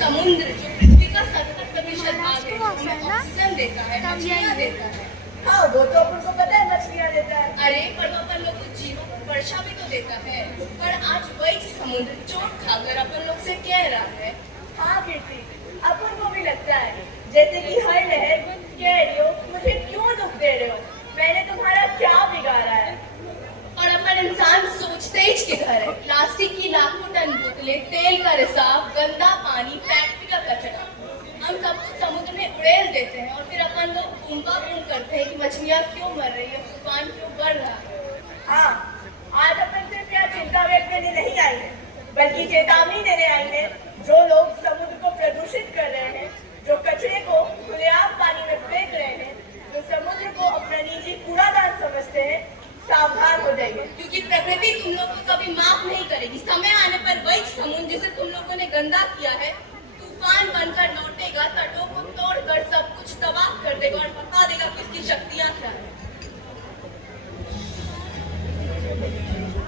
समुद्र जो पृथ्वी का 70% भाग है, हमें ऑक्सीजन देता है, मछलियाँ देता है। हाँ, वो तो अपन को पता है मछलियाँ देता है। अरे पर वो अपन लोग को जीवन को वर्षा भी तो देता है। पर आज वही समुद्र चोट खाकर अपन लोग से कह रहा है। हाँ कीर्ति, अपन को भी लगता है जैसे कि हर लहर कह रही हो मुझे क्यों दुख दे रहे हो, मैंने तुम्हारा क्या बिगाड़ा है। और अपन इंसान सोचते ही किधर है। प्लास्टिक की लाखों टन बोतलें, तेल का रिसाव, गंदा पानी, फैक्ट्री का कचरा, हम सब कुछ समुद्र में उड़ेल देते हैं और फिर अपन लोग बूंद करते हैं कि मछलियाँ क्यों मर रही है, तूफान क्यों बढ़ रहा है। हाँ, आज अपन सिर्फ यहाँ चिंता व्यक्त करने नहीं आई है, बल्कि चेतावनी देने आई है। जो लोग समुद्र को प्रदूषित कर रहे हैं, जो कचरे को खुलेआम पानी में फेंक रहे हैं, जो समुद्र को अपना निजी कूड़ादान समझते हैं, सावधान हो जाइए, क्योंकि प्रकृति तुम लोग को कभी माफ नहीं करेगी। समय आने पर वही समुद्र जिसे तुम लोगों ने गंदा किया है तूफान बनकर लौटेगा, तटों को तोड़कर सब कुछ तबाह कर देगा और बता देगा कि इसकी शक्तियां क्या है।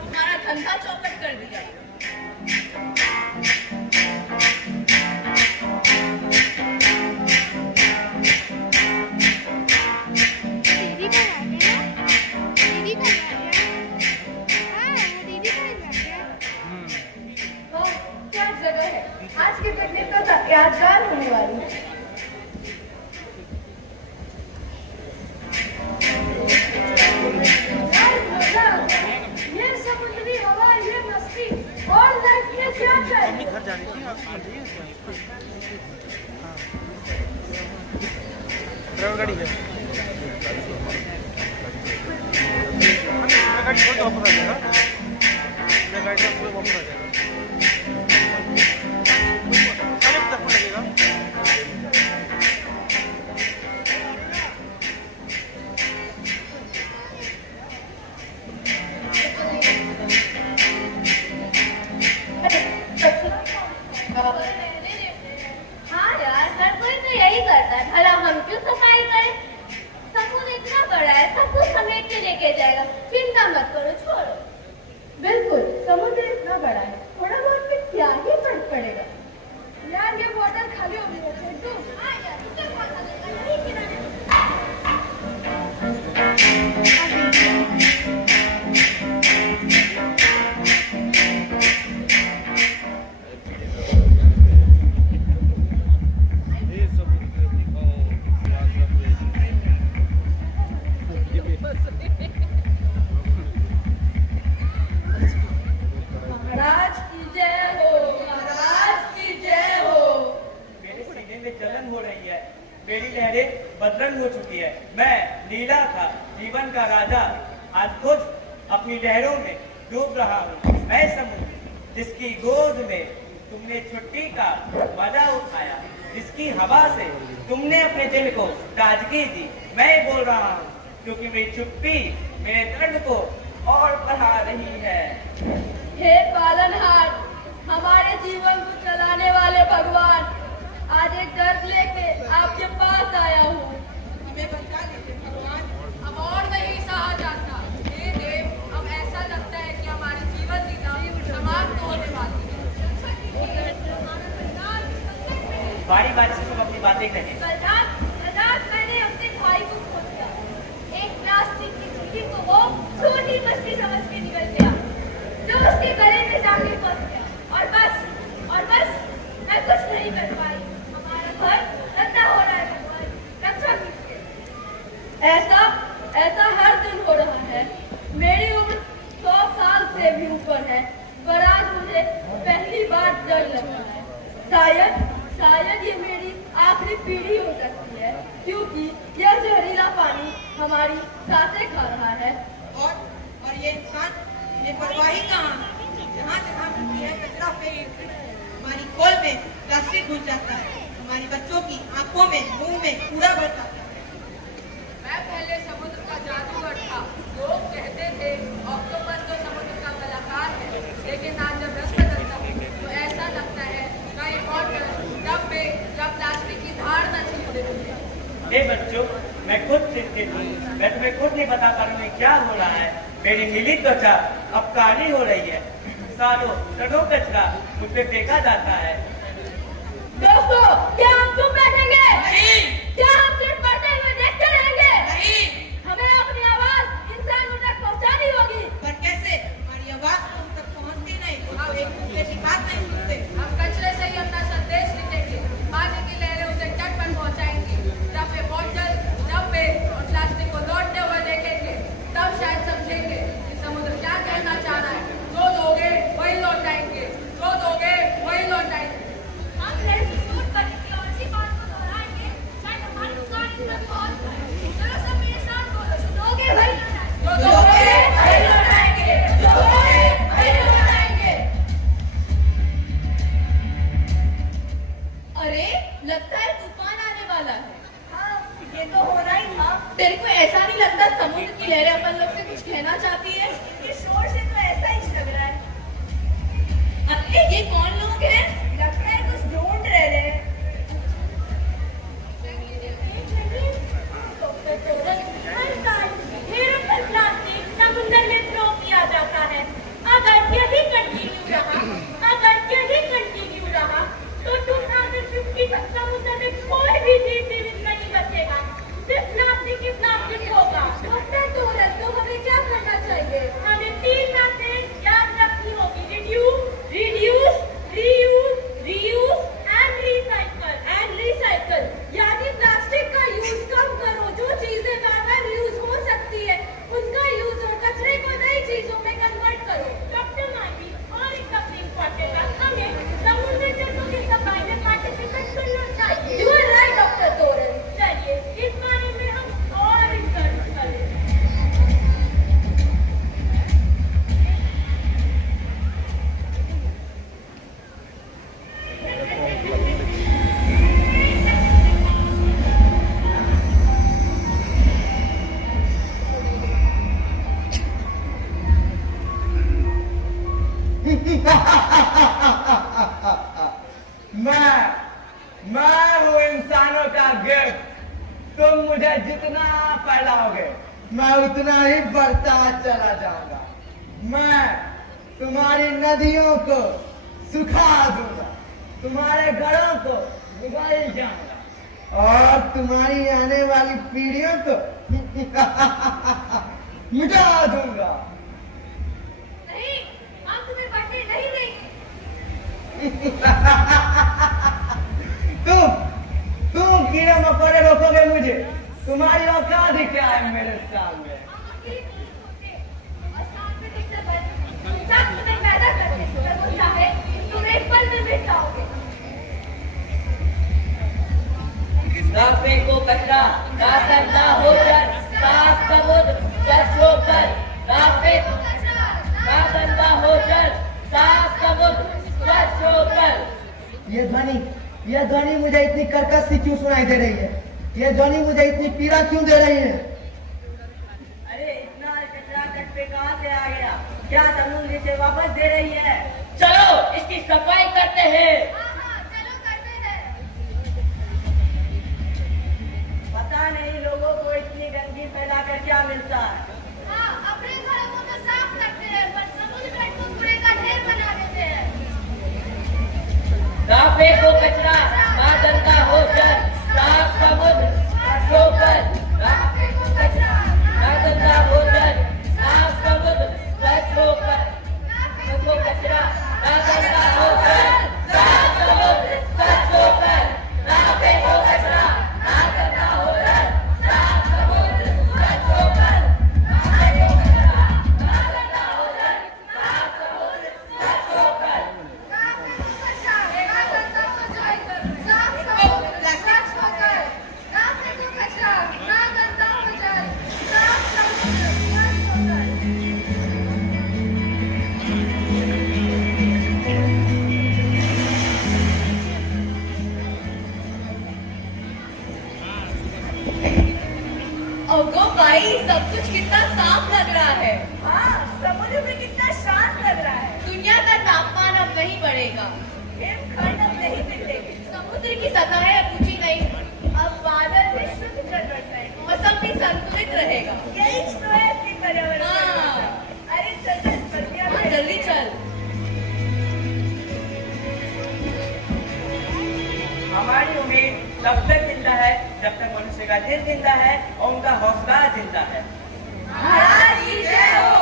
हमारा धंधा चौपट कर दिया। आज के पिकनिक तो यादगार होने वाली है। ये समुद्री हवा, ये मस्ती और लाइफ में क्या चाहिए। घर जा रही थी आप ड्राइवर गाड़ी है, गाड़ी बहुत वापस आ जाएगा, गाड़ी का पूरा वापस आ जाएगा। हाँ यार, हर कोई तो यही करता है, भला हम क्यों सफाई करें। समुद्र इतना बड़ा है, सब कुछ समेट के लेके जाएगा, चिंता मत करो, छोड़ो। बिल्कुल, समुद्र इतना बड़ा है, थोड़ा बहुत भी क्या ही फर्क पड़ेगा। यार ये बोतल खाली हो गई है, तू हाँ यार, तुझे पता लगा नहीं किनारे। महाराज की जय हो, महाराज की जय हो। मेरे सीने में जलन हो रही है, मेरी लहरें बदरंग हो चुकी है। मैं लीला था, जीवन का राजा, आज खुद अपनी लहरों में डूब रहा हूँ। मैं समुद्र जिसकी गोद में तुमने छुट्टी का मजा उठाया, जिसकी हवा से तुमने अपने दिल को ताजगी दी, मैं बोल रहा हूँ क्योंकि मेरी चुप्पी मेरे दर्द को और बढ़ा रही है। हे पालनहार, हमारे जीवन को चलाने वाले भगवान, आज एक दर्द लेके आपके पास आया हूँ। हमें बचा लीजिए भगवान, अब और नहीं सहा जाता। हे देव, अब ऐसा लगता है कि हमारी जीवन लीला समाप्त होने वाली है। बारी बारी से तुम अपनी बातें कहें। बलराज, मैंने अपने भाई को खो दिया। एक प्लास्टिक की चीटी को वो छोटी मछली समझ के निकल गया, जो उसके गले में जाके फंस गया। और बस मैं कुछ नहीं कर पाई। हमारा घर गंदा हो रहा है भगवान, रक्षा कीजिए। ऐसा हर दिन हो रहा है। मेरी उम्र 100 साल से भी ऊपर है, पर आज मुझे पहली बार डर लगा है। शायद ये मेरी आखिरी पीढ़ी हो सकती है, क्योंकि यह जहरीला पानी हमारी सांसें खा रहा है। और ये इंसान, ये परवाही कहाँ? जहाँ जहाँ मिलती है कचरा फेंक, हमारी खोल में प्लास्टिक घुस जाता है, हमारी बच्चों की आंखों में, मुंह में कूड़ा भर जाता है। मैं पहले समुद्र का जादूगर था। लोग कहते थे ऑक्टोपस तो समुद्र का कलाकार है, लेकिन आज जब रस बदलता हूँ तो ऐसा लगता है कई बॉटल डब्बे या प्लास्टिक की धार न छीन देती है। बच्चों, मैं खुद चिंतित हूँ। मैं तुम्हें खुद नहीं बता पा रहा हूँ क्या हो रहा है। मेरी नीली त्वचा अब काली हो रही है, सालों टनों कचरा मुझ पे फेंका जाता है। लगता है तूफान आने वाला है। हाँ, ये तो होना ही था। तेरे को ऐसा नहीं लगता समुद्र की लहरें अपन लोग से कुछ कहना चाहती है? ये शोर से तो ऐसा ही लग रहा है। अरे ये कौन लोग हैं? लगता है कुछ ढूंढ रहे हैं। हर साल ढेरों पर प्लास्टिक समुद्र में थ्रो किया जाता है। अगर यही कंटिन्यू रहा तो 2050 तक समुद्र में कोई भी जीव जीवित नहीं बचेगा। सिर्फ प्लास्टिक ही प्लास्टिक होगा। डॉक्टर तोरन, तो हमें क्या करना चाहिए? हमें 3 बातें याद रखनी होगी: रिड्यूस, रीयूज एंड रिसाइकल। यानी प्लास्टिक का यूज कम करो। जो चीजें बार-बार यूज हो सकती है उनका यूज और कचरे को नई चीजों में कन्वर्ट करो। डॉक्टर माही, और एक सबसे इम्पोर्टेंट बात, हमें समुद्र जंतु की सफाई में पार्टिसिपेट करना चाहिए। यू आर राइट डॉक्टर तोरन। चलिए इस बारे में हम और रिसर्च करें। मैं हूँ इंसानों का गिफ्ट। तुम मुझे जितना फैलाओगे मैं उतना ही बढ़ता चला जाऊंगा। मैं तुम्हारी नदियों को सुखा दूंगा, तुम्हारे घरों को बिगाड़ जाऊंगा और तुम्हारी आने वाली पीढ़ियों को मिटा दूंगा। नहीं, हम तुम्हें बढ़ने नहीं देंगे। तुम कीड़े मकोड़े रोकोगे मुझे? तुम्हारी औकात ही क्या है मेरे सामने? हम अकेले नहीं होते और साथ में टीचर बन सख्त में पैदा करते। अगर वो चाहे तुम एक पल में मिट जाओगे। ना फेंको कचरा, ना गंदा हो जाए, साफ समुद्र चर्चों पर। ना फेंको कचरा, ना गंदा हो जाए, साफ समुद्र चर्चों पर। ये ध्वनि मुझे इतनी कर्कश सी क्यों सुनाई दे रही है? ये ध्वनि मुझे इतनी पीड़ा क्यों दे रही है? अरे इतना कचरा तट पे कहाँ से आ गया? क्या समुद्र से वापस दे रही है? चलो इसकी सफाई करते हैं। चलो करते हैं। पता नहीं लोगों को इतनी गंदगी फैलाकर क्या मिलता है। हाँ, अपने घरों को तो साफ रखते हैं पर समुद्र में तो कूड़े का ढेर बना देते हैं। ना फेंको कचरा, ना गंदा हो जाए, साफ समुद्र चर्चों पर। ना फेंको कचरा, ना गंदा हो जाए, साफ समुद्र चर्चों पर। फेंको कचरा, ना गंदा हो जाए, साफ समुद्र चर्चों पर। ना फेंको कचरा, ना गंदा हो जाए, साफ समुद्र चर्चों पर। ना फेंको कचरा, ना गंदा हो जाए, साफ समुद्र चर्चों पर। अगो भाई, सब कुछ कितना साफ लग रहा है। हाँ, समुद्र में कितना शांत लग रहा है। दुनिया का तापमान अब नहीं बढ़ेगा। हिमखंड अब नहीं दिखेंगे। समुद्र की सतहें अब ऊंची नहीं। अब बादल भी शुद्ध जल बरसाएंगे। मौसम भी संतुलित रहेगा। यही तो है इसकी पर्यावरण हाँ। परिवर्तन। अरे चल बल्कि हाँ, जल्दी चल। हमारी उम्मीद तब तक जिंदा है जब तक मनुष्य का दिल जिंदा है और उनका हौसला जिंदा है। हाँ, जय हो।